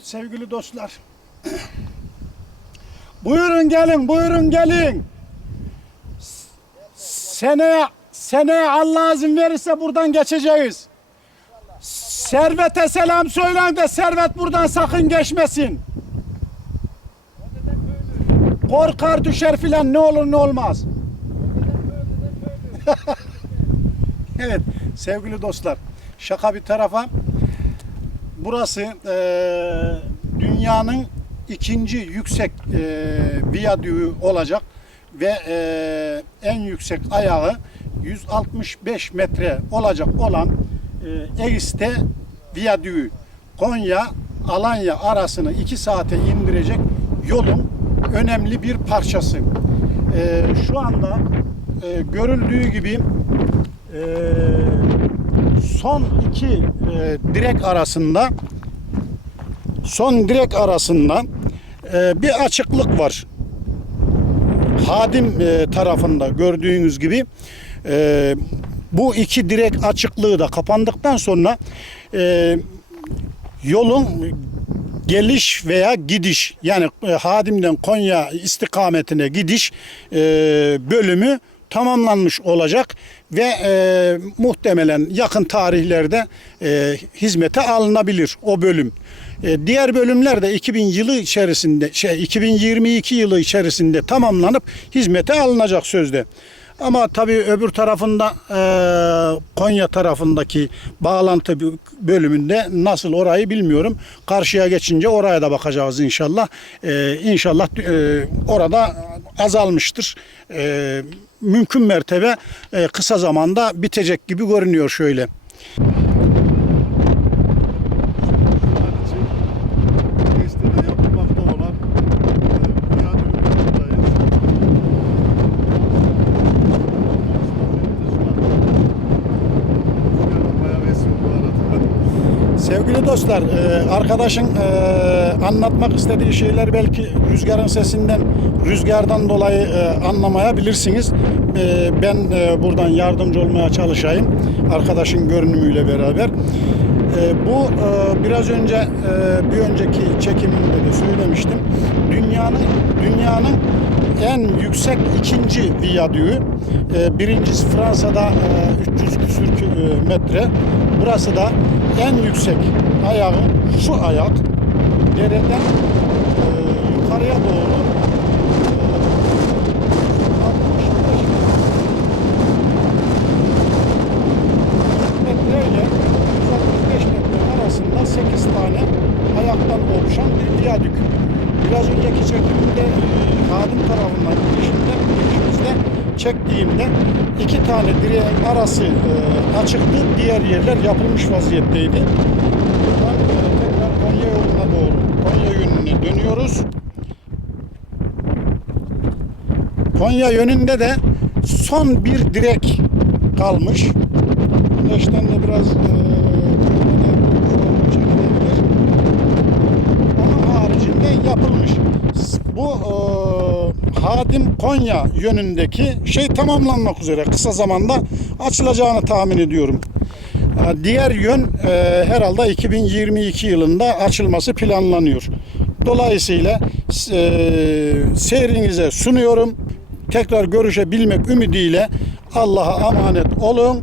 Evet sevgili dostlar. buyurun gelin, buyurun gelin. Seneye, seneye Allah izin verirse buradan geçeceğiz. Servete selam söyleyin de servet buradan sakın geçmesin. Korkar düşer filan ne olur ne olmaz. evet sevgili dostlar şaka bir tarafa burası eee, dünyanın ikinci yüksek eee viyadüğü olacak ve eee, en yüksek ayağı 165 metre olacak olan eee Eiste viyadüğü Konya Alanya arasını 2 saate indirecek yolun önemli bir parçası. Eee, şu anda eee, görüldüğü gibi eee, son iki e, direk arasında son direk arasında e, bir açıklık var. Hadim e, tarafında gördüğünüz gibi e, bu iki direk açıklığı da kapandıktan sonra e, yolun geliş veya gidiş yani e, Hadim'den Konya istikametine gidiş e, bölümü tamamlanmış olacak ve e, muhtemelen yakın tarihlerde e, hizmete alınabilir o bölüm. E, diğer bölümler de 2000 yılı içerisinde şey 2022 yılı içerisinde tamamlanıp hizmete alınacak sözde. Ama tabii öbür tarafında e, Konya tarafındaki bağlantı bölümünde nasıl orayı bilmiyorum. Karşıya geçince oraya da bakacağız inşallah. E, inşallah e, orada azalmıştır. E, mümkün mertebe e, kısa zamanda bitecek gibi görünüyor şöyle. Sevgili dostlar, e, arkadaşın e, anlatmak istediği şeyler belki rüzgarın sesinden, rüzgardan dolayı e, anlamayabilirsiniz. Ben buradan yardımcı olmaya çalışayım, arkadaşın görünümüyle beraber. Bu biraz önce bir önceki çekimimde de söylemiştim. Dünyanın dünyanın en yüksek ikinci viyadüğü. Birincisi Fransa'da e, 300 küsür kü- metre. Burası da en yüksek ayağı şu ayak dereden e, yukarıya doğru e, 65 metre ile 165 metre arasında 8 tane ayaktan oluşan bir viyadük. Biraz önceki çekimde e, Hadim tarafından çektiğimde iki tane direğin arası e, açıktı. Diğer yerler yapılmış vaziyetteydi. Buradan e, tekrar Konya yoluna doğru, Konya yönüne dönüyoruz. Konya yönünde de son bir direk kalmış. Güneşten de biraz e, yapılmış. Bu e, Hadim Konya yönündeki şey tamamlanmak üzere. Kısa zamanda açılacağını tahmin ediyorum. E, Diğer yön e, herhalde 2022 yılında açılması planlanıyor. Dolayısıyla e, seyrinize sunuyorum. Tekrar görüşebilmek ümidiyle Allah'a emanet olun.